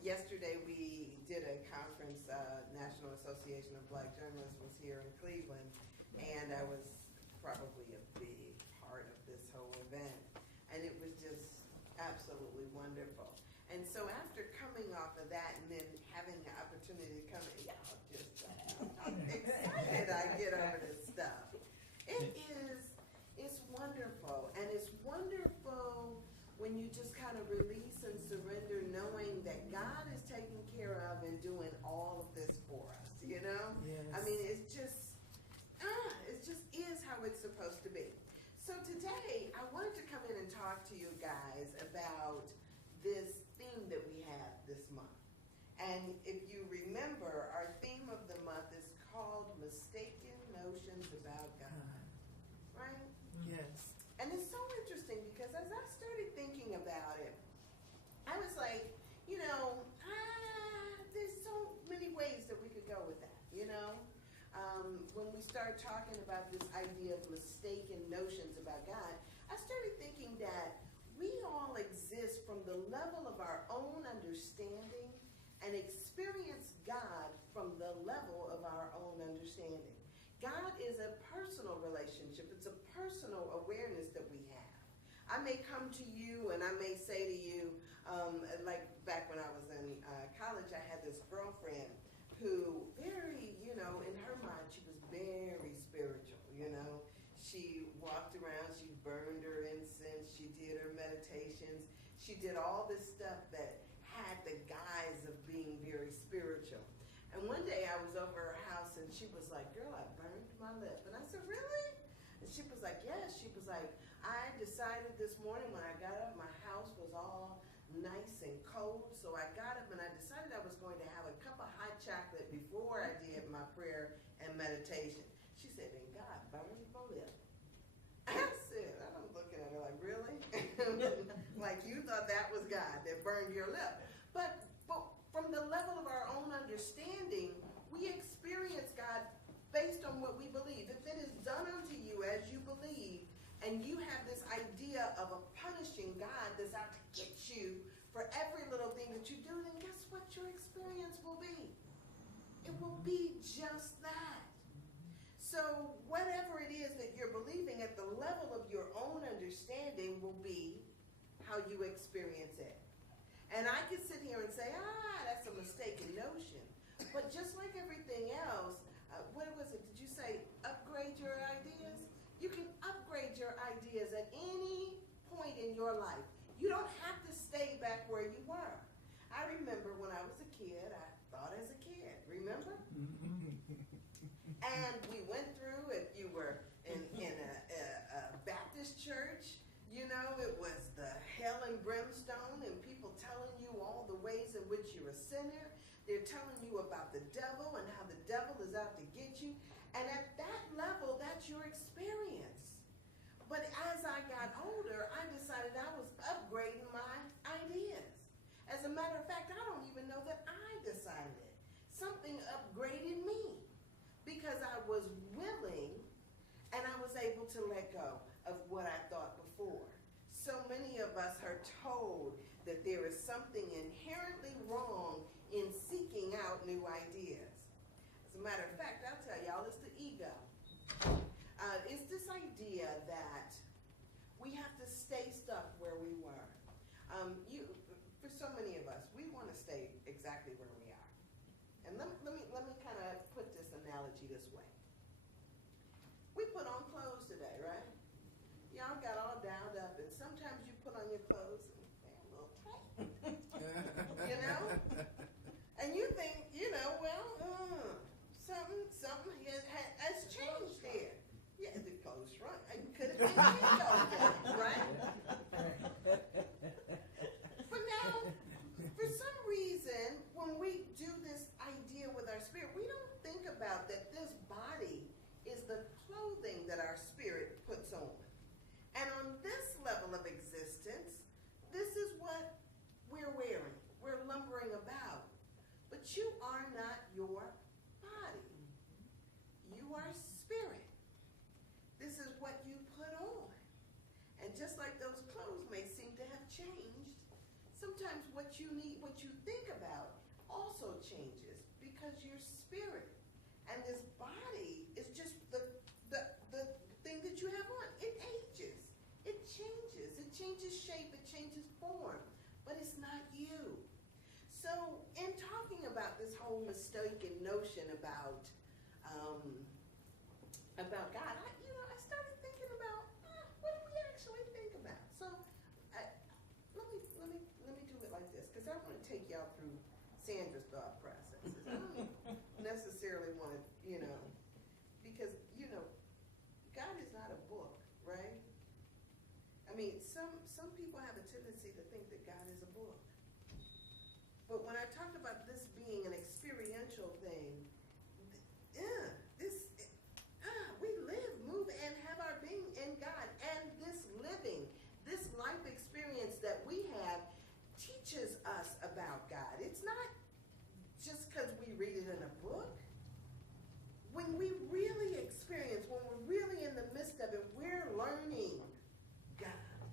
Yesterday we did a conference, National Association of Black Journalists was here in Cleveland, and I was probably a big part of this whole event, and it was just absolutely wonderful. And so after coming off of that and then having the opportunity to come in, y'all just how excited I get over this stuff. It's wonderful, and it's wonderful when you just kind of release and surrender, knowing that God is taking care of and doing all of this for us, you know? Yes. I mean, it just is how it's supposed to be. So today, I wanted to come in and talk to you guys about this theme that we have this month. And if you remember, our theme of the month is called Mistaken Notions About God, right? Yes. And it's so interesting because as I started thinking about it, I was like, you know, there's so many ways that we could go with that, you know? When we start talking about this idea of mistaken notions about God, I started thinking that we all exist from the level of our own understanding and experience God from the level of our own understanding. God is a personal relationship. It's a personal awareness that we have. I may come to you and I may say to you, like back when I was in college, I had this girlfriend who very, you know, in her mind, she was very spiritual, you know. She walked around, she burned her incense, she did her meditations, she did all this stuff that had the guise of being very spiritual. And one day I was over her house and she was like, girl, I burned my lip. And I said, really? And she was like, yes. She was like, I decided this morning when I got up, my house was all nice and cold. So I got up and I decided I was going to have a cup of hot chocolate before I did my prayer and meditation. She said, and God burned my lip. I said, I'm looking at her like, really? Like you thought that was God that burned your lip. But from the level of our own understanding, we experience God based on what we believe. If it is done unto you as you believe, and you have this idea of a punishing God that's out to get you for every little thing that you do, then guess what your experience will be? It will be just that. So whatever it is that you're believing at the level of your own understanding will be how you experience it. And I could sit here and say, that's a mistaken notion. But just like everything else, what was it? Did you say upgrade your ideas? You can upgrade your ideas at any point in your life. You don't have to stay back where you were. I remember when I was a kid, I thought as a kid, remember? And we went through, if you were in a Baptist church, you know, it was the hell and brimstone and people telling you all the ways in which you're a sinner. They're telling you about the devil and how the devil is out to get you. And at that level, that's your experience. But as I got older, I decided I was upgrading my ideas. As a matter of fact, I don't even know that I decided it. Something upgraded me because I was willing and I was able to let go of what I thought before. So many of us are told that there is something inherently wrong in seeking out new ideas. As a matter of fact, I'll tell y'all, it's the ego. It's this idea that we have to stay stuck where we were. For so many of us, we want to stay exactly where we are. And let me kind of put this analogy this way. We put on clothes today, right? Y'all got all downed up, and sometimes you put on your clothes and they're a little tight, you know? And you think, you know, well, something has changed here. Yeah, the clothes shrunk. It could have been right? But now, for some reason, when we do this idea with our spirit, we don't think about that this body is the clothing that our spirit puts on. And on this level of existence, this is what we're wearing. We're lumbering about. But you are not your body. You are spirit. This is what you put on. And just like those clothes may seem to have changed, sometimes what what you need, what you think about also changes because your spirit and this body is just the thing that you have on. It ages. It changes. It changes shape. It changes form. But it's not you. So in talking about this whole mistaken notion about God, I started thinking about what do we actually think about? So let me do it like this, because I want to take y'all through Sandra's thought processes. I don't necessarily want to, because God is not a book, right? I mean, some people have a tendency to think that God is a book. But when I talked about this being an experiential thing, we live, move, and have our being in God. And this living, this life experience that we have teaches us about God. It's not just because we read it in a book. When we really experience, when we're really in the midst of it, we're learning God.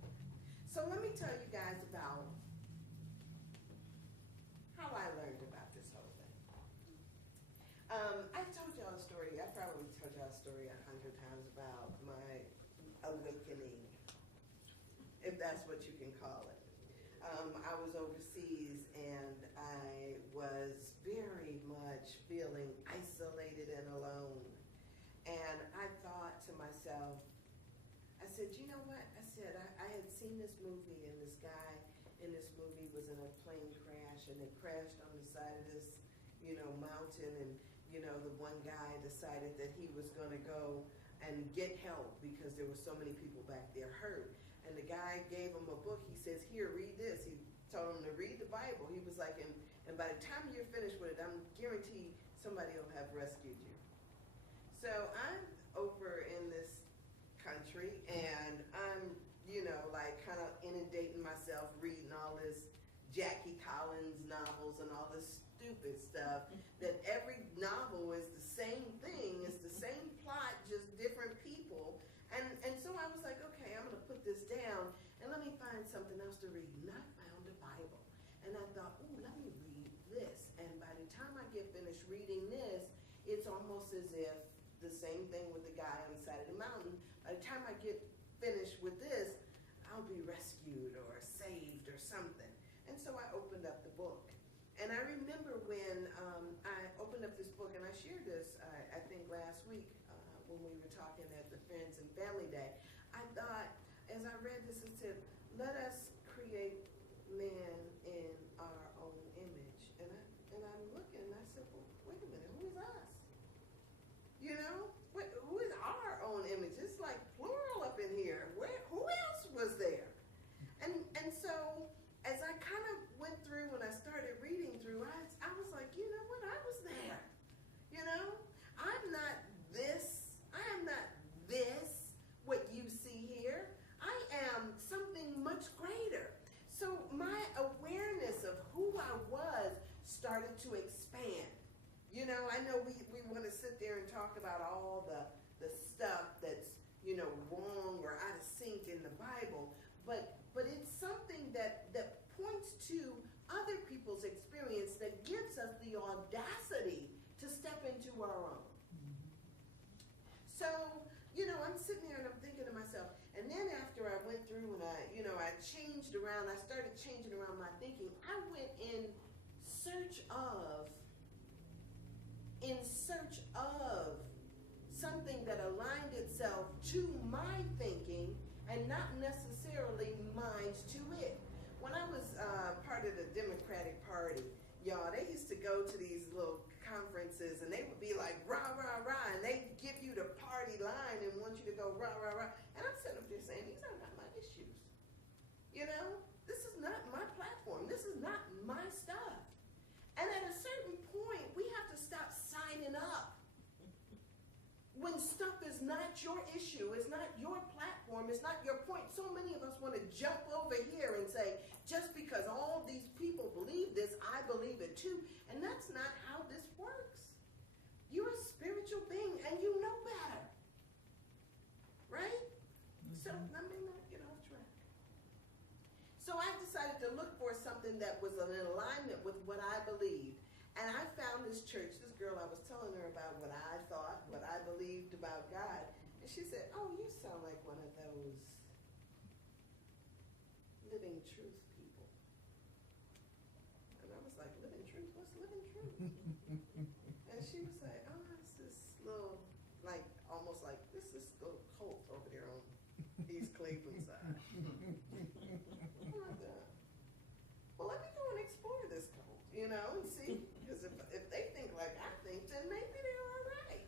So let me tell you guys about how I learned about this whole thing. I told y'all a story. I probably told y'all a story 100 times about my awakening, if that's what you can call it. I was overseas and I was very much feeling isolated and alone. And I thought to myself, I said, you know what? I said, I had seen this movie, and this guy in this movie was in a plane crash, and it crashed on the side of this, mountain, and, the one guy decided that he was going to go and get help because there were so many people back there hurt. And the guy gave him a book. He says, here, read this. He told him to read the Bible. He was like, and by the time you're finished with it, I'm guaranteed somebody will have rescued you. So I'm over in this country, and I'm, kind of inundating myself, reading all this Jackie Collins novels and all this stupid stuff, that every novel is the same thing, it's the same plot, just different people. And so I was like, okay, I'm going to put this down, and let me find something else to read. And I found a Bible. And I thought, ooh, let me read this. And by the time I get finished reading this, it's almost as if the same thing with the guy on the side of the mountain. By the time I get finished with this, I'll be rescued or saved or something. And so I opened up the book. And I remember when I opened up this book, and I shared this, I think last week when we were talking at the Friends and Family Day, I thought, as I read this, it said, let us create man in our own image. And I'm looking, and I said, well, wait a minute, who is us? Who is our own image? It's like plural up in here. Who else was there? And so as I kind of went through, when I started reading through, I was like, you know what? I was there. I'm not this. I am not this, what you see here. I am something much greater. So my awareness of who I was started to expand. I know we want to sit there and talk about all the stuff that's, wrong or out of sync in the Bible, but it's something that points to other people's experience that gives us the audacity to step into our own. So, I'm sitting there and I'm thinking to myself, and then after I went through and I changed around, I started changing around my thinking, I went in search of something that aligned itself to my thinking and not necessarily mine to it. When I was part of the Democratic Party, y'all, they used to go to these little conferences, and they would be like, rah, rah, rah, and they give you the party line and want you to go rah, rah, rah. And I'm sitting up there saying, these are not my issues. This is not my platform. This is not my stuff. And at a certain point, we have to stop signing up. When stuff is not your issue, it's not your platform, it's not your point. So many of us want to jump over here and say, just because all these people believe this, I believe it too. And that's not how this works. You're a spiritual being, and you know better. Right? So let me not get off track. So I decided decided to look for something that was in alignment with what I believed. And I found this church, this girl, I was telling her about what I thought, what I believed about God. And she said, oh, you sound like one of those living truth people. And I was like, living truth? What's living truth? And she was like, oh, it's this little, like, almost like, this little cult over there on East Cleveland side. I'm like, well, let me go and explore this cult, you know, and see. Because if they think like I think, then maybe they're all right.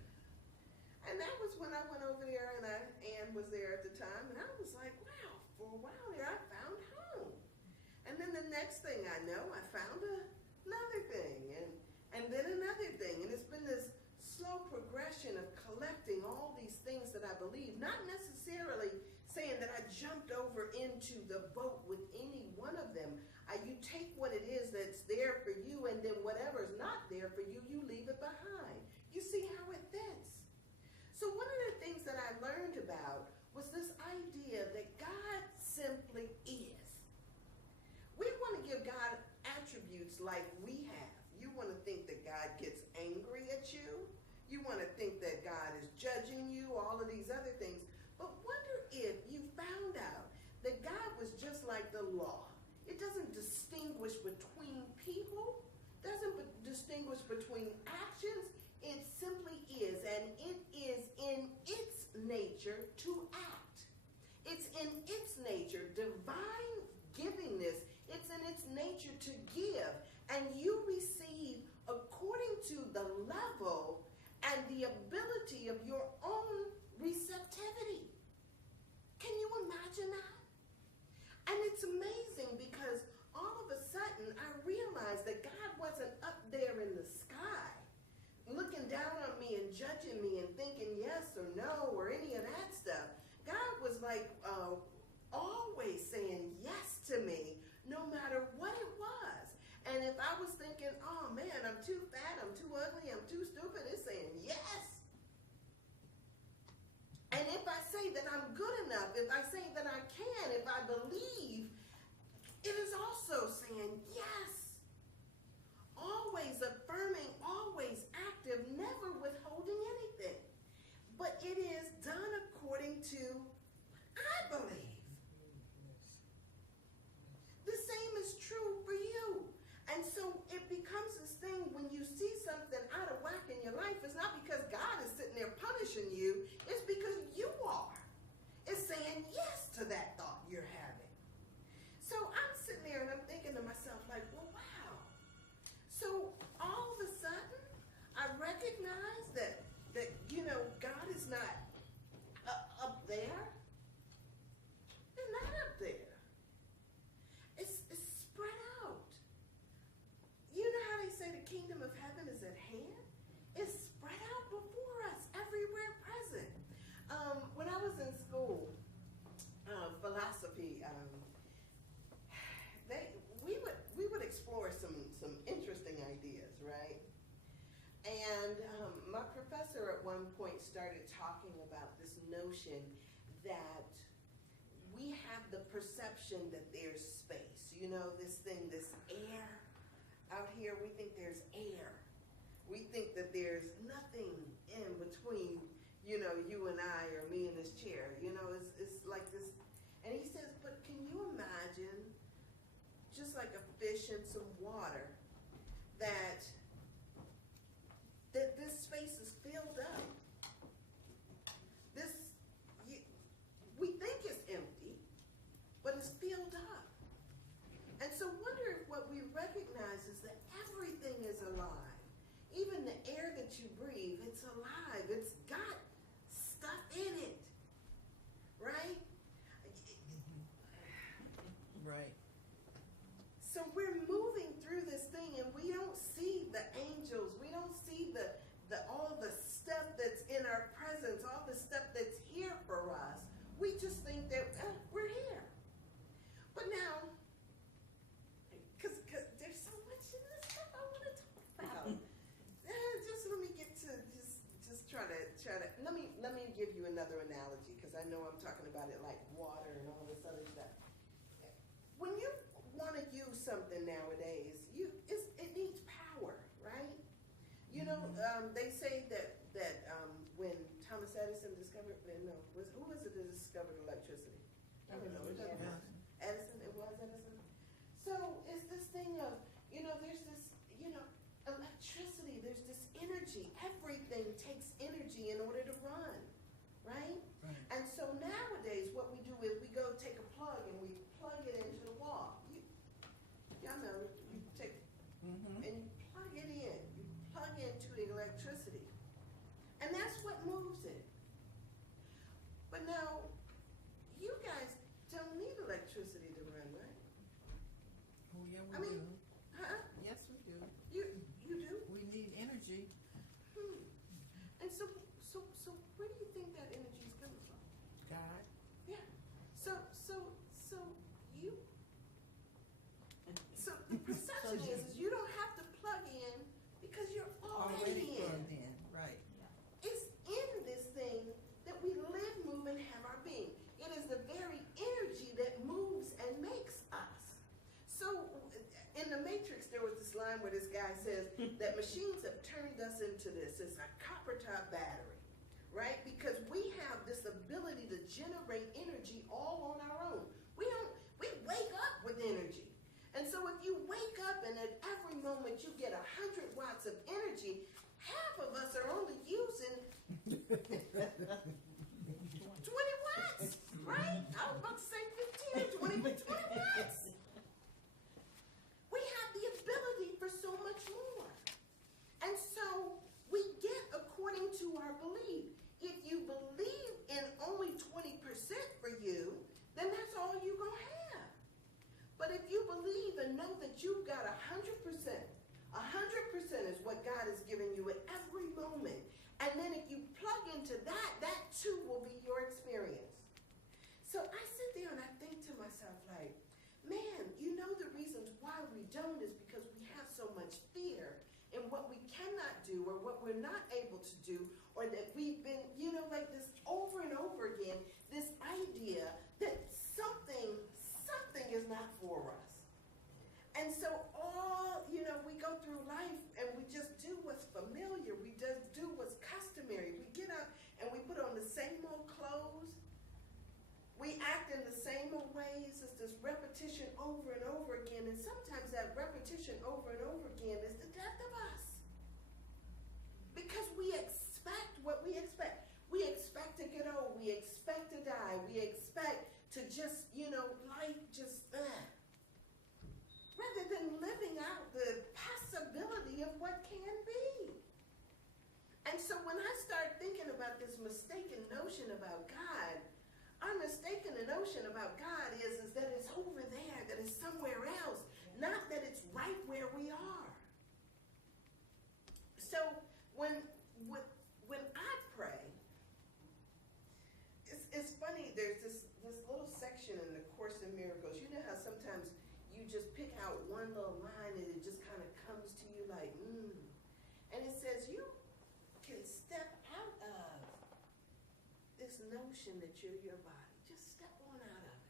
And that was when I went over there, and Ann was there at the time, and I was like, wow, for a while there, I found home. And then the next thing I know, I found another thing, and then another thing. And it's been this slow progression of collecting all these things that I believe, not necessarily saying that I jumped over into the boat with any one of them. You take what it is that's there for you, and then whatever's not there for you, you leave it behind. You see how it fits. So one of the things that I learned about was this idea that God simply is. We want to give God attributes like we have. You want to think that God gets angry at you. You want to think that God is judging you, all of these other things. But wonder if you found out that God was just like the law. It doesn't distinguish between people, doesn't distinguish between actions. It simply is, and it is in its nature to act. It's in its nature, divine givingness. It's in its nature to give, and you receive according to the level and the ability of your own receptivity. Can you imagine that? And it's amazing because all of a sudden I realized that God wasn't up there in the sky looking down on me and judging me and thinking yes or no or any of that stuff. God was like always saying yes to me no matter what it was. And if I was thinking, oh man, I'm too fat, I'm too ugly, I'm too stupid, it's saying yes. And if I say that I'm good enough, if I say that I can, if I believe, it is also saying yes. Always affirming, always active, never withholding anything. But it is done according to, I believe. The same is true for you. And so it becomes this thing when you see something out of whack in your life, it's not because God is sitting there punishing you, it's because you are. It's saying yes to that thought you're having. So I'm sitting there and I'm thinking to myself like, well, wow. So all of a sudden, I recognize that you know, God is not up there. It's not up there. It's spread out. You know how they say the kingdom of heaven is at hand? It's spread out before us, everywhere present. When I was in school, philosophy, we would explore some interesting ideas, right? And my professor at one point started talking about this notion that we have the perception that there's space. You know, this thing, this air out here, we think there's air. We think that there's nothing in between, you know, you and I or me in this chair. You know, it's like this. And he says, but can you imagine just like a fish in some water that this space is filled up? We think it's empty, but it's filled up. And so wonder if what we recognize is that everything is alive. Even the air that you breathe, it's alive. It's got stuff in it. Right? Right. So we're moving through this thing and we don't see the angels. We don't see all the stuff that's in our presence, all the stuff that's here for us. We just think that we're here. But now, because there's so much in this stuff I want to talk about. Just let me get to just try to let me give you another analogy, because I know I'm talking about it like water and all this other stuff. When you want to something nowadays, it needs power, right? You know, they say that when Thomas Edison discovered, who was it that discovered electricity? I don't know. Edison, it was Edison. So it's this thing of, there's this, electricity, there's this energy. Everything takes energy in order to run, right? And so nowadays what we do is we go take a plug and we plug it into the wall. Y'all know, you take and you plug it in. You plug into the electricity. And that's what moves it. But now, you guys don't need electricity to run, right? Oh yeah, we do. Huh? Yes, we do. You do? We need energy. And so where do you think that energy is coming from? God. Yeah. So you. So the perception is you don't have to plug in because you're already plugged in. Right. It's in this thing that we live, move, and have our being. It is the very energy that moves and makes us. So in the Matrix, there was this line where this guy says that machines have turned us into this. It's a copper top battery, right? Because we have this ability to generate energy all on our own. We wake up with energy. And so if you wake up and at every moment you get 100 watts of energy, half of us are only using 20 watts, right? I was about to say 15 or 20, but 20 watts. We have the ability for so much more. And so we get according to our belief. If you believe in only 20% for you, then that's all you're going to have. But if you believe and know that you've got 100%, 100% is what God has given you at every moment. And then if you plug into that, that too will be your experience. So I sit there and I think to myself like, man, the reasons why we don't is because we have so much fear in what we cannot do or what we're not able to do, or that we've been, like this over and over again, this idea that something is not for us. And so we go through life and we just do what's familiar. We just do what's customary. We get up and we put on the same old clothes. We act in the same old ways. It's this repetition over and over again. And sometimes that repetition over and over again is the death of us. Because we expect what we expect. We expect to get old. We expect to die. We expect to just, life just, rather than living out the possibility of what can be. And so when I start thinking about this mistaken notion about God, our mistaken notion about God is that it's over there, that it's somewhere else, not that it's right where we are. So when I pray, it's funny, there's this little section in the Course in Miracles. You know how sometimes you just pick out one little line and it just kind of comes to you like, And it says you can step out of this notion that you're your body. Just step on out of it.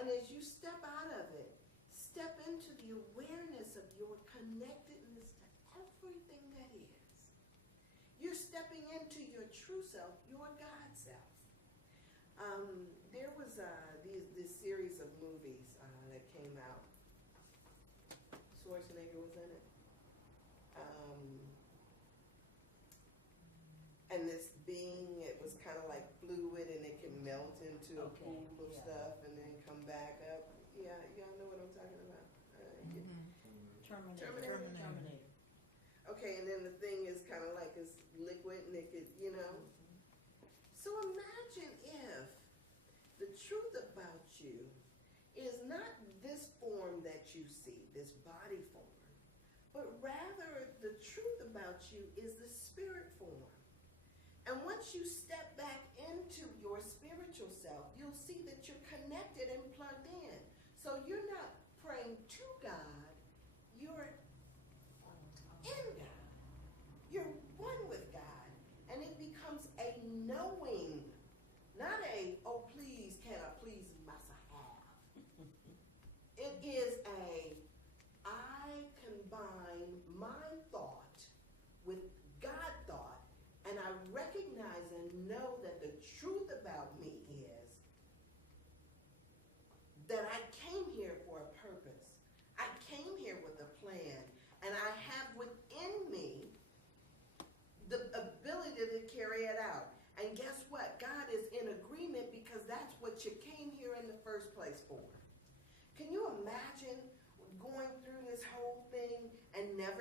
And as you step out of it, step into the awareness of your connectedness to everything that is. You're stepping into your true self, your God self. There was this series of movies that came out. Schwarzenegger was in it. And this being, it was kind of like fluid and it can melt into a pool of stuff and then come back up. Yeah, y'all know what I'm talking about? Terminator. Okay, and then the thing is kind of like it's liquid and it could, So imagine if the truth about you is not this form that you see, this body form, but rather the truth about you is the spirit form. And once you step back into your spiritual self, you'll see that you're connected and plugged in. So you're not praying to God, you're in God. You're one with God. And it becomes a knowing, not a, oh please, can I please myself have. It is a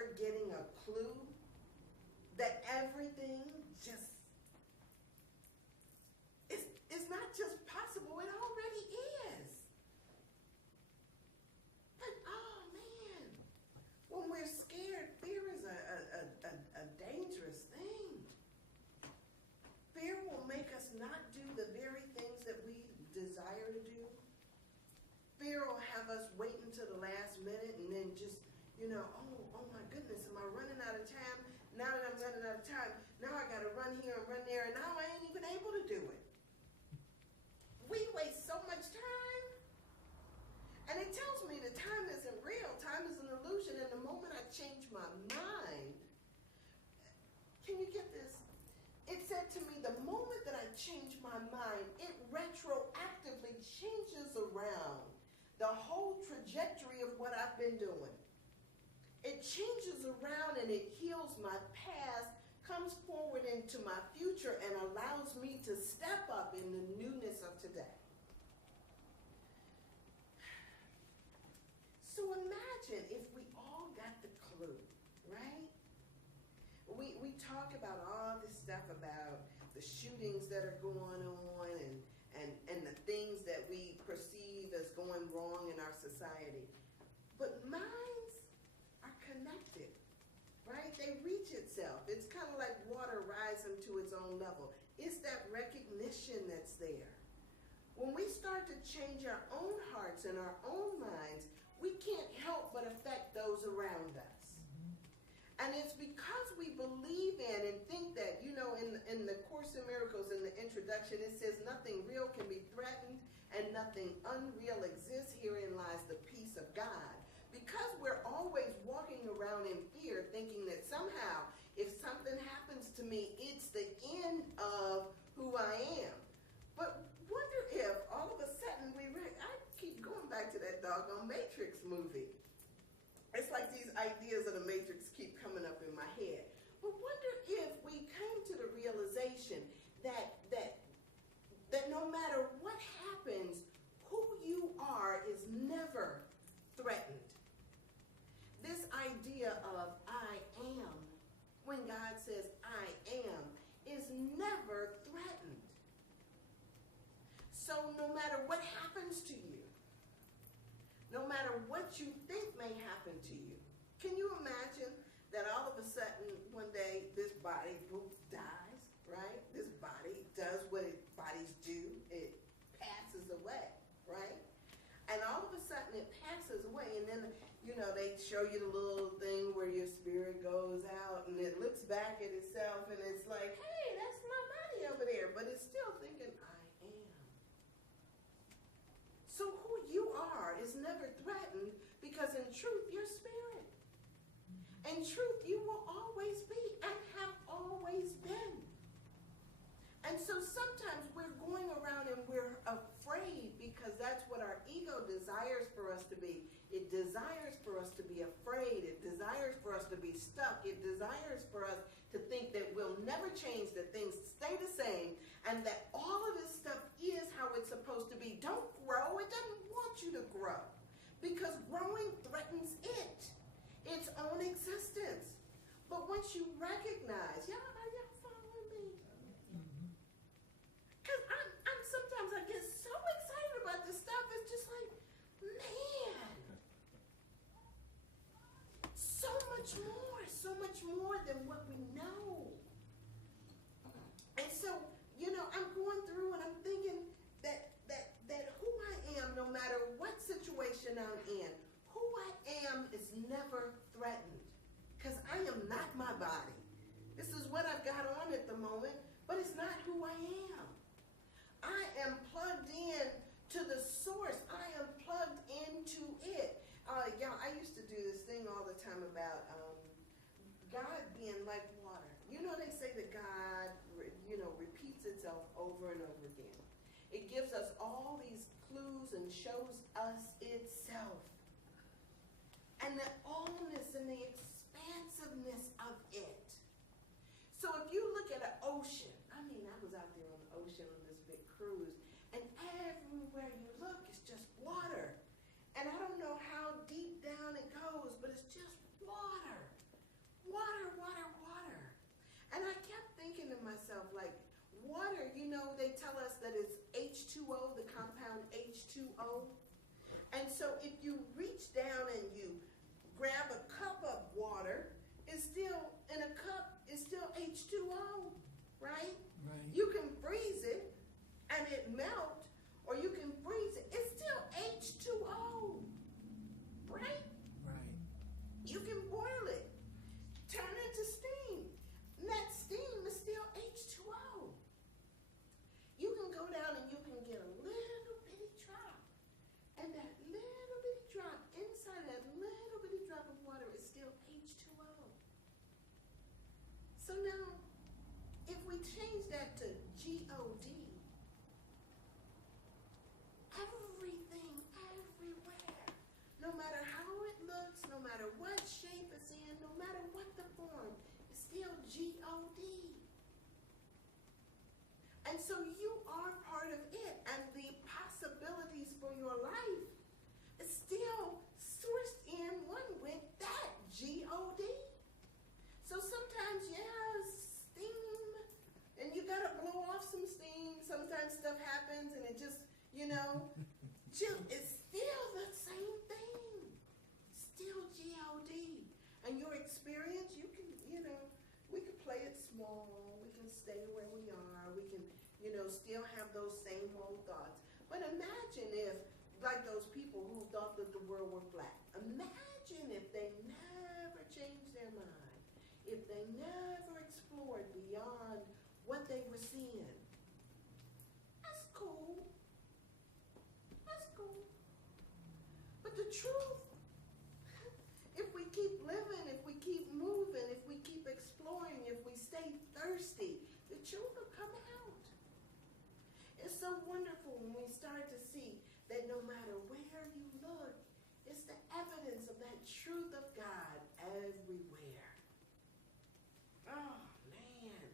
never getting a clue that everything just is not just possible, it already is. But oh man, when we're scared, fear is a dangerous thing. Fear will make us not do the very things that we desire to do. Fear will have us wait until the last minute and then just, oh my goodness, am I running out of time? Now that I'm running out of time, now I gotta run here and run there, and now I ain't even able to do it. We waste so much time. And it tells me that time isn't real. Time is an illusion. And the moment I change my mind, can you get this? It said to me, the moment that I change my mind, it retroactively changes around the whole trajectory of what I've been doing. It changes around and it heals my past, comes forward into my future, and allows me to step up in the newness of today. So imagine if we all got the clue, right? We talk about all this stuff about the shootings that are going on and the things that we perceive as going wrong in our society. But minds are connected. Right? They reach itself. It's kind of like water rising to its own level. It's that recognition that's there. When we start to change our own hearts and our own minds, we can't help but affect those around us. And it's because we believe in and think that, in the Course in Miracles, in the introduction, it says nothing real can be threatened and nothing unreal exists. Herein lies the peace of God. Because we're always walking around in fear, thinking that somehow, if something happens to me, it's the end of who I am. But wonder if all of a sudden I keep going back to that doggone Matrix movie. It's like these ideas of the Matrix keep coming up in my head. But wonder if we came to the realization that no matter what happens, who you are is never threatened. This idea of I am, when God says I am, is never threatened. So no matter what happens to you, no matter what you think may happen to you, can you imagine that all of a sudden one day this body dies, right? This body does what bodies do. It passes away, right? And all of a sudden it passes away, and then they show you the little thing where your spirit goes out and it looks back at itself and it's like, hey, that's my body over there. But it's still thinking, I am. So who you are is never threatened because in truth, you're spirit. In truth, you will always be and have always been. And so sometimes we're going around and we're afraid because that's what our ego desires for us to be. It desires for us to be afraid. It desires for us to be stuck. It desires for us to think that we'll never change, that things stay the same, and that all of this stuff is how it's supposed to be. Don't grow. It doesn't want you to grow because growing threatens its own existence. But once you recognize, are y'all following me? Because I'm sometimes I get so excited about this stuff. It's just like, man, so much more than what we know. And so, I'm going through and I'm thinking that who I am, no matter what situation I'm in, who I am is never threatened. Because I am not my body. This is what I've got on at the moment, but it's not who I am. I am plugged in to the source. I am plugged into it. I used to do this thing all the time about God being like water. They say that God, repeats itself over and over again. It gives us all these clues and shows us itself. And the allness and the expansiveness of it. So if you look at an ocean, I was out there on the ocean on this big cruise, and everywhere you look, it's just water. And I don't know how deep down it goes, but it's just water. myself, like, water, they tell us that it's H2O, the compound H2O. And so if you reach down and you grab a cup of water, in a cup, it's still H2O, right? Right. You can freeze it and it melt, or you can freeze it. It's still H2O, right? Right. You can boil it, turn it to steam. And that steam is still H2O. You can go down and you can get a little bitty drop. And that little bitty drop, inside that little bitty drop of water is still H2O. So now, if we change that to G-O-D, everything, everywhere, no matter how it looks, no matter what shape it's in, no matter what the form, it's still G-O-D. And so you are part of it, and the possibilities for your life is still sourced in one with that G-O-D. So sometimes, steam, and you gotta blow off some steam. Sometimes stuff happens and it just, it's still the same thing. Still G-O-D. And your experience, you can, we can play it small. We can stay where we are. We can, still have those same old thoughts. But imagine if, like those people who thought that the world was flat, imagine if they never changed their mind. If they never explored beyond what they were seeing. That's cool. That's cool. But the truth, if we keep living, if we keep moving, if we keep exploring, if we stay thirsty, the truth will come out. It's so wonderful when we start to see that no matter where you look, it's the evidence of that truth of God everywhere. Oh, man.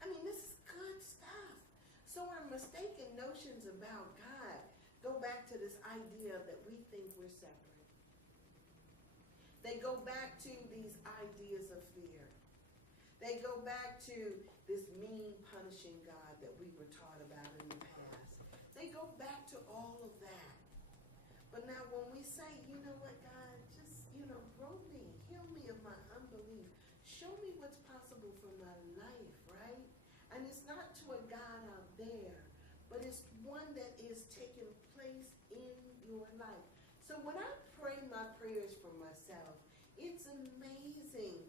I mean, this is good stuff. So our mistaken notions about God go back to this idea that we think we're separate. They go back to these ideas of fear. They go back to this mean, punishing God that we were taught about in the past. They go back to all of that. But now when we say, you know what, God, just, grow me, heal me of my unbelief. Show me what's possible for my life, right? And it's not to a God out there, but it's one that is taking place in your life. So when I pray my prayers for myself, it's amazing.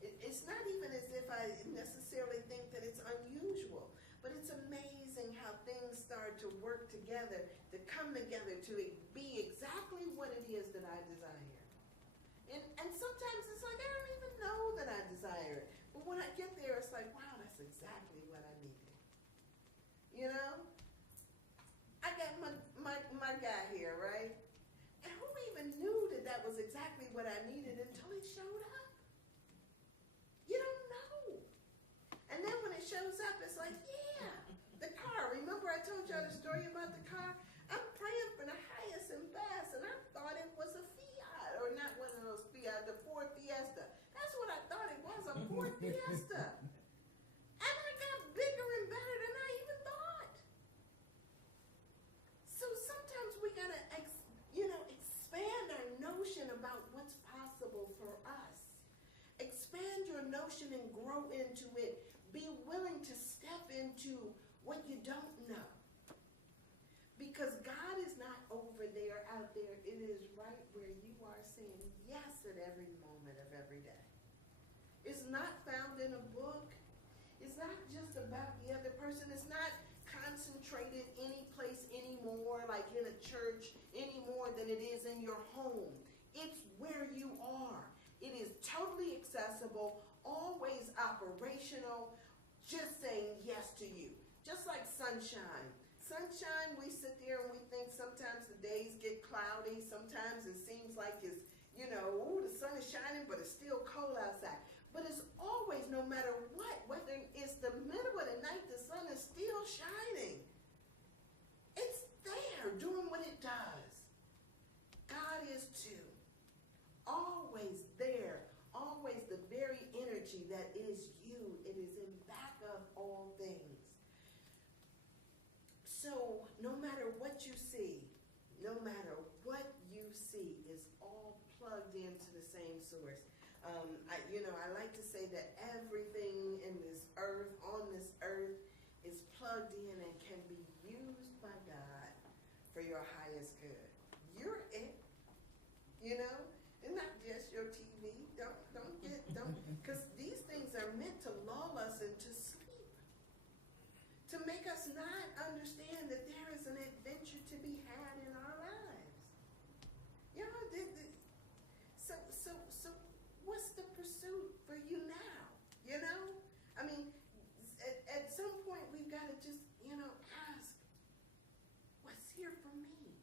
It's not even as if I necessarily think that it's unusual, but it's amazing how things start to work together, to come together, to be exactly what it is that I desire. And sometimes it's like, I don't even know that I desire it. But when I get there, it's like, wow, that's exactly what I needed. I got my guy here, right? And who even knew that that was exactly what I needed until he showed up? You don't know. And then when it shows up, it's like, yeah, the car. Remember I told y'all the story about the car? I'm praying for the highest and best, and I thought it was a Fiat, or not one of those Fiat, the Ford Fiesta. That's what I thought it was, a Ford Fiesta. And I got bigger and better than I even thought. So sometimes we gotta, expand our notion about what's possible for us. Expand your notion and grow into it. Be willing to step into what you don't know. Because God is not over there, out there. It is right where you are saying yes at every moment of every day. It's not found in a book. It's not just about the other person. It's not concentrated any place anymore, like in a church, any more than it is in your home. It's where you are. It is totally accessible, always operational, just saying yes to you. Just like sunshine. Sunshine, we sit there and we think sometimes the days get cloudy. Sometimes it seems like it's, the sun is shining, but it's still cold outside. But it's always, no matter what, whether it's the middle of the night, the sun is still shining. It's there doing what it does. God is too. Always there. Always the very energy that is you. So no matter what you see, is all plugged into the same source. I like to say that everything in this earth, on this earth, is plugged in and can be used by God for your highest good. You're it, and not just your TV. Because these things are meant to lull us into sleep, to make us not understand that there is an adventure to be had in our lives. So what's the pursuit for you now? I mean, at some point we've got to just, ask, what's here for me?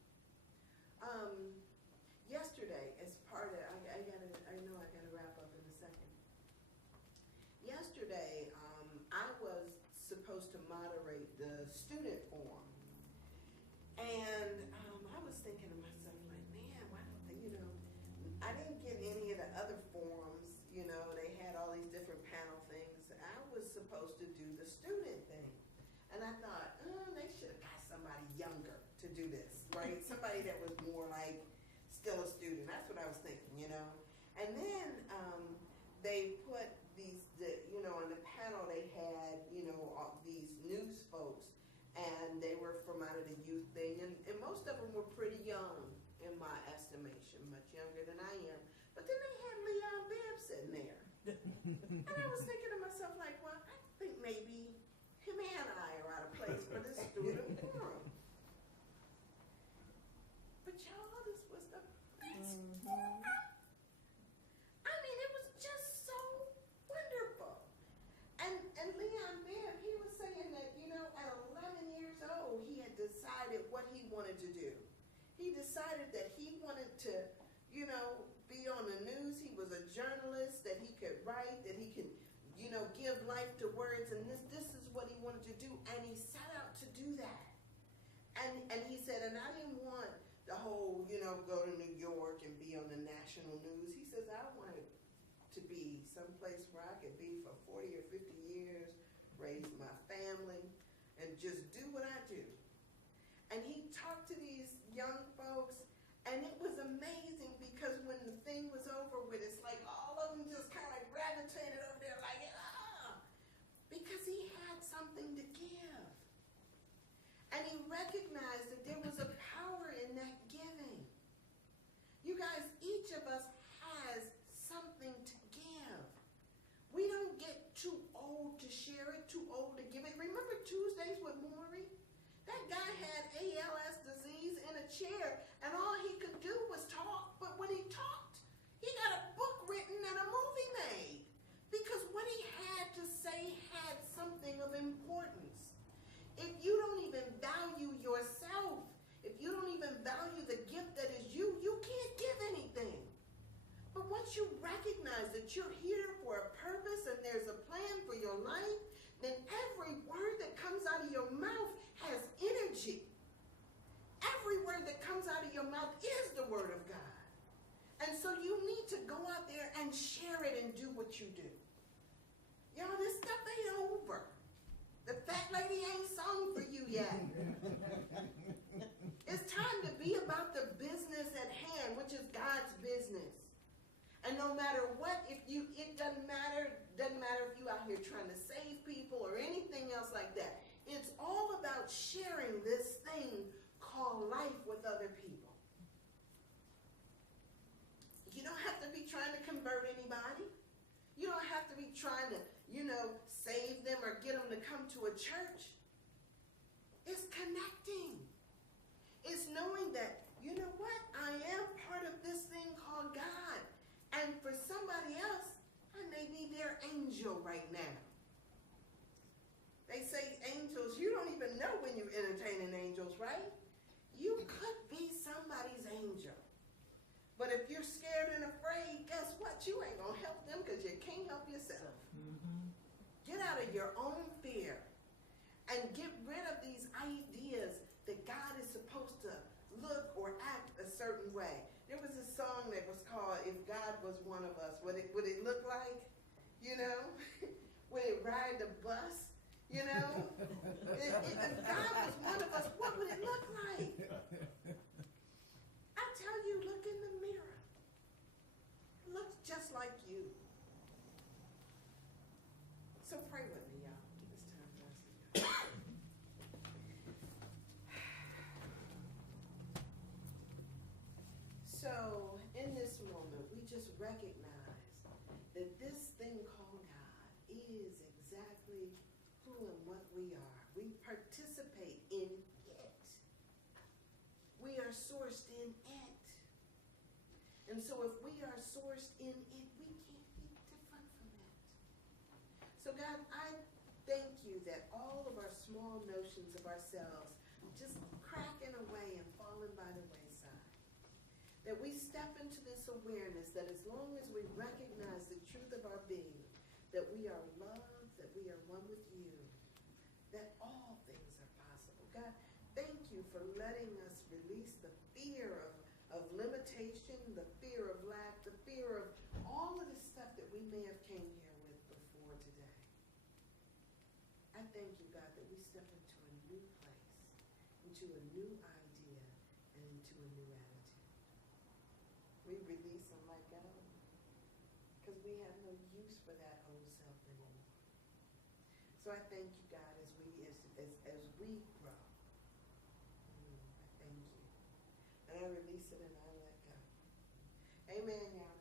Yesterday, as part of, I know I gotta wrap up in a second. Yesterday, I was supposed to moderate the student forum, and I was thinking to myself, like, man, why don't they, I didn't get any of the other forums, they had all these different panel things. I was supposed to do the student thing, and I thought, they should have got somebody younger to do this, right? Somebody that was more like still a student. That's what I was thinking, And then they put these, on the panel they had, all these news folks, and they were from out of the youth thing, and most of them were pretty young in my estimation, much younger than I am. But then they had Leon Bibb sitting there. And I was thinking to myself, like, well, I think maybe him and I are out of place for this student forum. But y'all, this was the best forum. I mean, it was just so wonderful. And Leon Bibb, he was saying that, at 11 years old, he had decided what he wanted to do. He decided that he wanted to, be on the news. He was a journalist, that he could write, that he could, give life to words, and this is what he wanted to do, and he set out to do that. And he said, and I didn't want the whole, go to New York and be on the national news. He says, I wanted to be someplace where I could be for 40 or 50 years, raise my family, and just do what I do. And he talked to these young folks, and it was amazing because when the thing was over with, it's like all of them just kind of gravitated over there like, because he had something to give. And he recognized that there was a power in that giving. You guys, each of us has something to give. We don't get too old to share it, too old to give it. Remember Tuesdays with Maury? That guy had ALS disease in a chair, and all he could do was talk. But when he talked, he got a book written and a movie made, because what he had to say had something of importance. If you don't even value yourself, if you don't even value the gift that is you, you can't give anything. But once you recognize that you're here for a purpose and there's a plan for your life, then every word that comes out of your mouth has energy. Every word that comes out of your mouth is the word of God. And so you need to go out there and share it and do what you do. Y'all, this stuff ain't over. The fat lady ain't sung for you yet. It's time to be about the business at hand, which is God's business. And no matter what, it doesn't matter if you out here trying to save people or anything else like that. It's all about sharing this thing called life with other people. You don't have to be trying to convert anybody. You don't have to be trying to, save them or get them to come to a church. It's connecting. It's knowing that, you know what? I am part of this thing called God. And for somebody else, I may be their angel right now. They say angels, you don't even know when you're entertaining angels, right? You could be somebody's angel. But if you're scared and afraid, guess what? You ain't going to help them because you can't help yourself. Mm-hmm. Get out of your own fear and get rid of these ideas that God is supposed to look or act a certain way. There was a song that was called If God Was One of Us. Would it look like, would it ride the bus? You know? If God was one of us, what would it look like? I tell you, look in the mirror. It looks just like you. So pray with me, y'all. It's time for us to go. So, in this moment, we just recognize that this thing called God is exactly who and what we are. We participate in it. We are sourced in it. And so if we are sourced in it, we can't be different from it. So God, I thank you that all of our small notions of ourselves just cracking away and falling by the wayside. That we step into this awareness that as long as we recognize the truth of our being, that we are loved, that we are one with you, that all things are possible. God, thank you for letting us release the fear of limitation, the fear of lack, the fear of all of the stuff that we may have came here with before today. I thank you, God, that we step into a new place, into a new idea, and into a new attitude. We release and let go because we have no use for that old self anymore. So I thank you, God, as we grow. I thank you. And I release it and I let go. Amen, y'all.